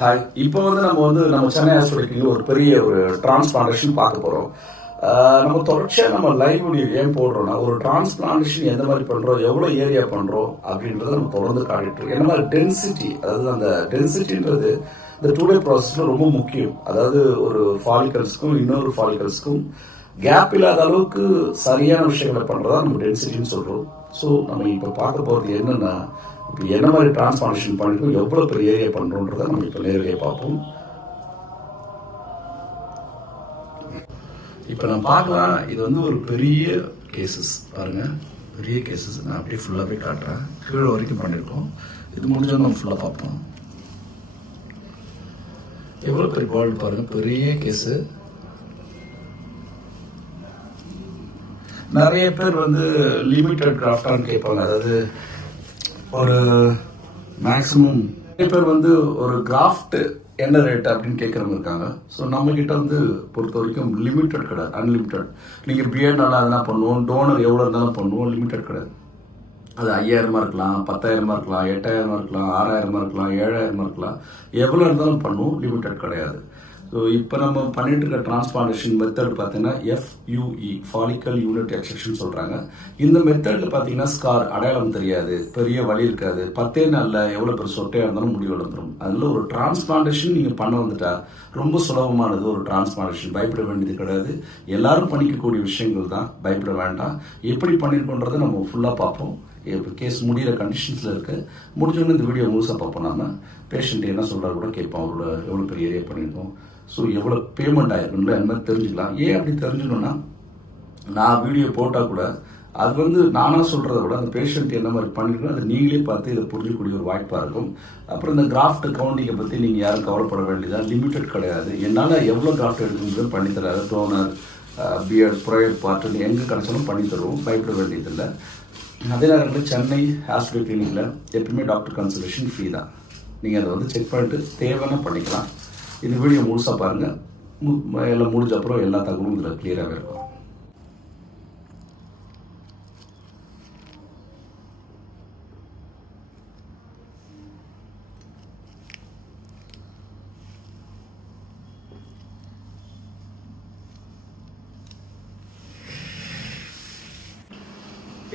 Hi, இப்போ நம்ம சென்னை ஹாஸ்பிட்டலுக்கு ஒரு பெரிய ஒரு டிரான்ஸ்பிளான்டேஷன் பார்க்க போறோம். நம்ம தொடர்ச்சியா நம்ம லைவ் வீடியோ ஏன் போடுறோம்னா, ஒரு டிரான்ஸ்பிளான்டேஷன் எந்த மாதிரி பண்றோம், எவ்வளவு ஏரியா பண்றோம் அப்படின்றத நம்ம தொடர்ந்து காட்டிட்டு இருக்கோம். என்ன மாதிரி டென்சிட்டி, அதாவது அந்த டென்சிட்டின்றது இந்த 2 day ப்ராசஸ்ல ரொம்ப முக்கியம். அதாவது ஒரு ஃபாலிகல்ஸ்க்கும் இன்னொரு ஃபாலிகல்ஸ்க்கும் கேப் இல்லாத அளவுக்கு சரியான விஷயங்களை பண்றதா நம்ம டென்சிட்டின்னு சொல்றோம். ஸோ நம்ம இப்ப பார்க்க போறது என்னன்னா, இப்ப என்ன மாதிரி டிரான்ஸ்பிளான்டேஷன் பண்ணிருக்கோம், எவ்வளவு பெரிய ஏரியா பண்றோம்ன்றத நம்ம இப்ப நேரடியாக பார்ப்போம். இப்ப நம்ம பார்க்கலாம், இது ஒரு பெரிய கேசஸ் பாருங்க, பெரிய கேசஸ். நான் அப்படியே ஃபுல்லாவே காட்டுறேன். கீழே வரைக்கும் பண்ணிருக்கோம். இது முடிஞ்சா நம்ம ஃபுல்லா பார்ப்போம். எவ்வளவு பெரிய பால் பாருங்க, பெரிய கேஸ். நிறைய பேர் லிமிடெட் கிராஃப்டான்னு கேட்பாங்க. அதாவது ஒரு மேக்சிமம் நிறைய பேர் ஒரு கிராஃப்ட் என்ன ரேட் அப்படின்னு கேட்கறவங்க இருக்காங்க. ஸோ நம்ம கிட்ட பொறுத்த வரைக்கும் லிமிடெட் கிடையாது, அன்லிமிடெட். நீங்க பிஎட் நல்லா அதெல்லாம் பண்ணுவோம், டோனர் எவ்வளவு இருந்தாலும் பண்ணுவோம், லிமிடெட் கிடையாது. அது 5000 இருக்கலாம், 10,000 இருக்கலாம், 8,000 இருக்கலாம், 6,000 இருக்கலாம், 7,000 இருக்கலாம், எவ்வளவு இருந்தாலும் பண்ணுவோம், லிமிடெட் கிடையாது. ஸோ இப்போ நம்ம பண்ணிட்டு இருக்க டிரான்ஸ்பிளான்டேஷன் மெத்தட் பார்த்தீங்கன்னா FUE, ஃபாலிக்கல் யூனிட் எக்ஸ்ட்ரக்ஷன் சொல்றாங்க. இந்த மெத்தட்ல பார்த்தீங்கன்னா ஸ்கார் அடையாளம் தெரியாது, பெரிய வலி இருக்காது, 10 நாள்ல எவ்வளவு பெரிய சொட்டையா இருந்தாலும் முடி வளர்ந்துடும். அதுல ஒரு டிரான்ஸ்பிளான்டேஷன் நீங்க பண்ண வந்துட்டா ரொம்ப சுலபமானது ஒரு டிரான்ஸ்பிளான்டேஷன். பயப்பட வேண்டியது கிடையாது, எல்லாரும் பண்ணிக்கக்கூடிய விஷயங்கள் தான், பயப்பட வேண்டாம். எப்படி பண்ணிருக்கோன்றதை நம்ம ஃபுல்லா பார்ப்போம். கேஸ் முடிகிற கண்டிஷன்ஸ்ல இருக்கு. முடிஞ்சோன்னு இந்த வீடியோ முழுசா பார்ப்போம். நம்ம பேஷண்ட் என்ன சொல்றாரு கூட கேட்போம், அவரோட எவ்வளவு பெரிய ஏரியா பண்ணிருக்கோம், ஸோ எவ்வளவு பேமெண்ட் ஆயிருக்குன்னு அந்த மாதிரி தெரிஞ்சுக்கலாம். ஏன் அப்படி தெரிஞ்சுக்கணும்னா, நான் வீடியோ போட்டா கூட அது நானா சொல்றதை விட அந்த பேஷண்ட் என்ன மாதிரி பண்ணிருக்கோம் அதை நீங்களே பார்த்து இதை புரிஞ்சக்கூடிய ஒரு வாய்ப்பா இருக்கும். அப்புறம் இந்த கிராஃப்ட் கவுண்டிங்கை பத்தி நீங்க யாரும் கவலைப்பட வேண்டியதா, லிமிடெட் கிடையாது. என்னால எவ்வளவு கிராஃப்ட் எடுக்குறது பண்ணி தராது. டோனர், பியர்ட், ப்ரையர் பார்ட் எங்க கிடைச்சாலும் பண்ணி தருவோம், பயப்பட வேண்டியதில்லை. அதே நேரத்தில் சென்னை ஹாஸ்பிட்டல் கிளினிக்ல எப்பவுமே டாக்டர் கன்சல்டேஷன் ஃப்ரீ தான். நீங்க அதை செக் பண்ணிட்டு தேவைன்னா பண்ணிக்கலாம். இந்த வீடியோ முழுசா பாருங்க, எல்லாம் முடிஞ்ச அப்புறம் எல்லா தகவலும் இதுல கிளியராகவே இருக்கும்.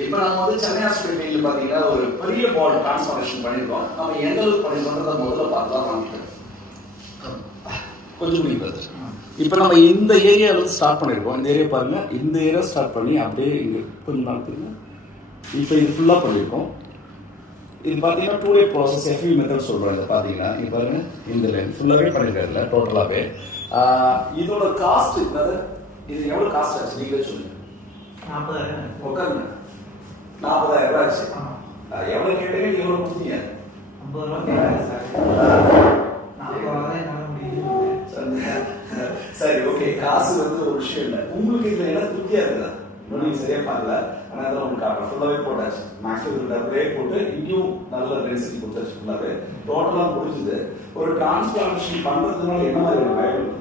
இப்ப நம்ம சென்னை ஹாஸ்பிட்டல் பாத்தீங்கன்னா ஒரு பெரிய பால் டிரான்ஸ்பிளான்டேஷன் பண்ணிருக்கோம். நம்ம எந்த அளவுக்கு பண்ணிருக்கோன்றத முதல்ல பார்க்கலாம். கொஞ்சம் முடியாது. இப்ப நம்ம இந்த ஏரியா ஸ்டார்ட் பண்ணிருக்கோம். இந்த ஏரியா பாருங்க, இந்த ஏரியா ஸ்டார்ட் பண்ணி அப்படியே இங்க கொஞ்சம் நடத்துங்க. இப்ப இது ஃபுல்லா பண்ணிருக்கோம். இது பாத்தீங்கன்னா 2 day ப்ராசஸ், FUE மெத்தட் சொல்றாங்க. பாத்தீங்கன்னா இங்க பாருங்க, இந்த லைன் ஃபுல்லாவே பண்ணிருக்காருல டோட்டலாவே. இதோட காஸ்ட் இது எவ்வளவு காஸ்ட் ஆச்சு நீங்களே சொல்லுங்க. 40,000. உட்காருங்க. 40,000 ரூபாய் ஆச்சு. எவ்வளவு கேட்டீங்க, எவ்வளவு கொடுத்தீங்க? 50 ரூபாய் கேட்டாங்க சார். 40 ரூபாய் என்னால முடியுது. சரி, ஓகே. காசு ஒரு விஷயம் இல்லை. உங்களுக்கு இதுல என்ன திருப்தியா இருக்குதா? நீங்க சரியா பார்க்கல, ஆனா இதெல்லாம் உங்களுக்கு ஃபுல்லாவே போட்டாச்சு. மேக்ஸிமம் பிரேக் போட்டு இங்கேயும் நல்ல டென்சிட்டி கொடுத்தாச்சு. ஃபுல்லாவே டோட்டலா முடிஞ்சது. ஒரு டிரான்ஸ்பிளான்டேஷன் பண்றதுனால என்ன மாதிரி ஒரு பயம் இருக்குது?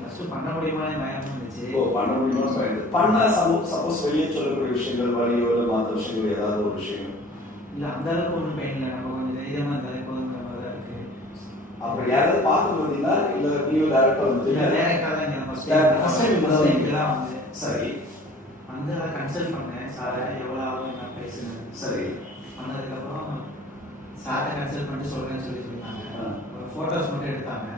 ஃபர்ஸ்ட் பண்ண முடியுமான்னு பயம் இருந்துச்சு. பண்ண முடியுமா பண்ண சப்போஸ் வெளியே சொல்லக்கூடிய விஷயங்கள், வலியோ இல்லை மற்ற விஷயங்கள், ஏதாவது ஒரு விஷயம் இல்ல அந்த அளவுக்கு ஒன்றும் பெயின் இல்லை. நம்ம கொஞ்சம் தைரியமா இருந்தாலே போதுங்கிற மாதிரி தான் இருக்கு. அப்புறம் யாராவது பார்த்து பார்த்தீங்களா, இல்ல நீங்க டைரக்டா டைரக்டா தான் ஃபர்ஸ்ட் டைம் சரி அதை கன்சல்ட் பண்ணேன். சார் எவ்வளவு ஆகும் என்ன பேசுனேன். சரி பண்ணதுக்கப்புறம் சாரை கன்சல்ட் பண்ணிட்டு சொல்றேன்னு சொல்லியிருந்தாங்க. ஒரு ஃபோட்டோஸ் மட்டும் எடுத்தாங்க.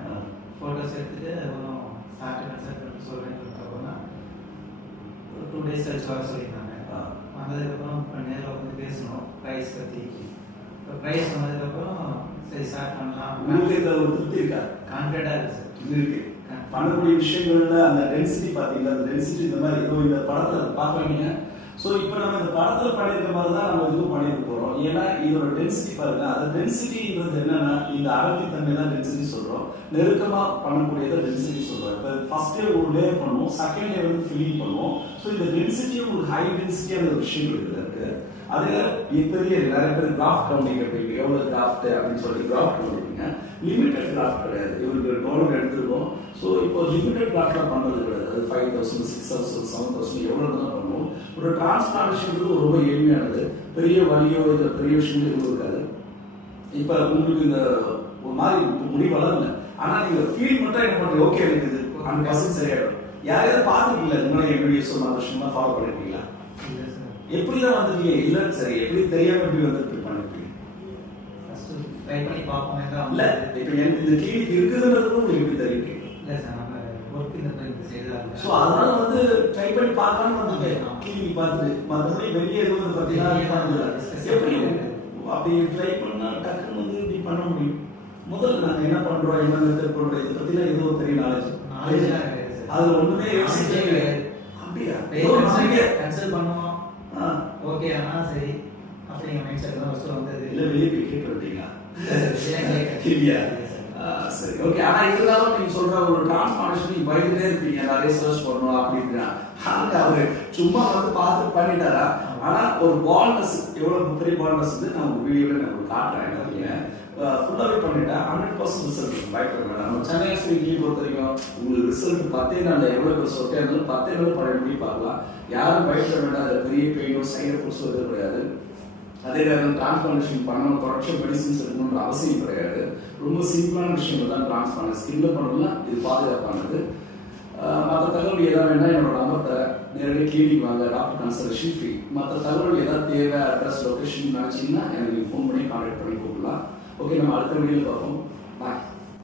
ஃபோட்டோஸ் எடுத்துட்டு அதுக்கப்புறம் சார்ட்ட கன்சல்ட் பண்ணிட்டு சொல்றேன்னு சொல்லிட்டு தான் ஒரு 2 days கழிச்சு வர சொல்லியிருந்தாங்க. வந்ததுக்கப்புறம் நேரில் வந்து பேசணும் ப்ரைஸ் பற்றி. இப்போ ப்ரைஸ் வந்ததுக்கப்புறம் சரி ஸ்டார்ட் பண்ணலாம். உங்களுக்கு இதில் ஒரு திருப்தி இருக்கா? கான்ஃபிடென்ட்டாக இருக்குது சார். இது இருக்கு. பண்ணக்கூடிய விஷயங்கள்ல அந்த டென்சிட்டி பார்த்தீங்களா, அந்த டென்சிட்டி இந்த மாதிரி ஏதோ இந்த படத்தில் பார்க்குறீங்க. ஸோ இப்போ நம்ம இந்த படத்தில் பண்ணியிருக்க மாதிரி தான் நம்ம இதுவும் பண்ணியிருக்க போகிறோம். ஏன்னா இதோட டென்சிட்டி பாருங்க, அந்த டென்சிட்டின்றது என்னன்னா, இந்த அடர்த்தித்தன்மை தான் டென்சிட்டி சொல்கிறோம். நெருக்கமாக பண்ணக்கூடியதை டென்சிட்டி சொல்கிறோம். இப்போ ஃபர்ஸ்ட் டே ஒரு லேயர் பண்ணுவோம், செகண்ட் டே ஃபில்லிங் பண்ணுவோம். ஸோ இந்த டென்சிட்டியும் ஒரு ஹை டென்சிட்டியான ஒரு விஷயங்கள் இருக்கு. அதுல பெரிய நிறைய பேர் கிராஃப்ட் கவுண்டிங் கேட்பீங்க, எவ்வளவு கிராஃப்ட் அப்படின்னு சொல்லி கிராஃப்ட் கவுண்டிங்க. லிமிடெட் கிராஃப்ட் கிடையாது. இவருக்கு டோனர் எடுத்துருக்கோம். ஸோ இப்போ லிமிடெட் கிராஃப்ட்லாம் பண்றது கிடையாது. அது 5,000, 6,000, 7,000 எவ்வளவு இருந்தாலும் பண்ணுவோம். ஒரு டிரான்ஸ்பிளான்டேஷன் ரொம்ப எளிமையானது. பெரிய வலியோ இல்லை பெரிய விஷயங்கள் எதுவும் இருக்காது. இப்ப உங்களுக்கு இந்த மாதிரி முடி வளரல. ஆனா நீங்க ஃபீல் மட்டும் என்ன பண்றீங்க, ஓகே எனக்கு இது 100% சரியாயிடும். யாரையாவது பார்த்துருக்கீங்களா இந்த மாதிரி என் வீடியோஸ் ஒரு வருஷமா ஃபாலோ பண்ணிருக்கீங்களா? எப்படிதான் வந்துருக்கீங்க? இல்ல சரி, எப்படி தெரியாம எப்படி வந்து இப்படி பண்ணிருக்கீங்க? ஃபர்ஸ்ட் ட்ரை பண்ணி பார்ப்போம். இல்ல இப்ப எனக்கு இந்த கிளினிக் இருக்குதுன்றது உங்களுக்கு எப்படி தெரியும்? இல்ல சார், நம்ம ஒர்க் இந்த செய்தா சோ அதனால வந்து ட்ரை பண்ணி பார்க்கலாம்னு வந்து கிளினிக் பார்த்துட்டு மற்றபடி வெளியே எதுவும் பார்த்தீங்கன்னா எப்படி அப்படி ட்ரை பண்ணா டக்குன்னு வந்து இப்படி பண்ண முடியும். முதல்ல நாங்க என்ன பண்றோம், என்ன மெத்தட் பண்றோம், இதை பத்திலாம் எதுவும் பெரிய நாலேஜ் அது ஒண்ணுமே யோசிக்கவே. அப்படியா? கன்சல்ட் பண்ணுவோம், ஓகே ஆனா சரி அப்படிங்கிற மைண்ட் செட் தான் ஃபர்ஸ்ட் வந்தது. இல்ல வெளியே போய் கேட்டு விட்டீங்களா? இல்லையா? சரி, ஓகே. ஆனா இருந்தாலும் நீங்க சொல்ற ஒரு டிரான்ஸ்ஃபார்மேஷன் நீங்க பயந்துட்டே இருப்பீங்க, நிறைய சர்ச் பண்ணணும் அப்படின்னு. அங்க அவரு சும்மா வந்து பார்த்து பண்ணிட்டாரா? ஆனா ஒரு பால்னஸ், எவ்வளவு பெரிய பால்னஸ் வந்து நான் உங்க வீடியோல நான் காட்டுறேன். ஃபுல்லாவே பண்ணிட்டா 100% ரிசல்ட் பயப்பட நம்ம சென்னை ஸ்பீக்கிங் பொறுத்த வரைக்கும் உங்களுக்கு ரிசல்ட் 10 நாள்ல எவ்வளவு சொட்டே இருந்தாலும் 10 நாள் பழைய முடி பார்க்கலாம். யாரும் பயப்பட வேண்டாம். அது பெரிய பெயினோ சைடு எஃபெக்ட்ஸோ எதுவும் கிடையாது. அதே நேரம் டிரான்ஸ்பிளான்டேஷன் பண்ணணும், தொடர்ச்சி மெடிசின்ஸ் எடுக்கணுன்ற அவசியம் கிடையாது. ரொம்ப சிம்பிளான விஷயங்கள் தான் டிரான்ஸ்பிளான்ட். ஸ்கின்ல பண்ணலாம், இது பாதுகாப்பானது. மற்ற தகவல் ஏதாவது வேணா என்னோட நம்பர் தர, நேரடியாக கிளினிக் வாங்க, டாக்டர் கன்சல்டேஷன் ஃப்ரீ. மற்ற தகவல் ஏதாவது தேவை, அட்ரஸ் லொகேஷன் நினைச்சீங்கன்னா எனக்கு ஃபோன் பண்ணி கான்டாக்ட் பண்ணி கூப்பிடலாம். ஓகே, நம்ம அடுத்த வீடியோவில் பார்ப்போம். பாய்.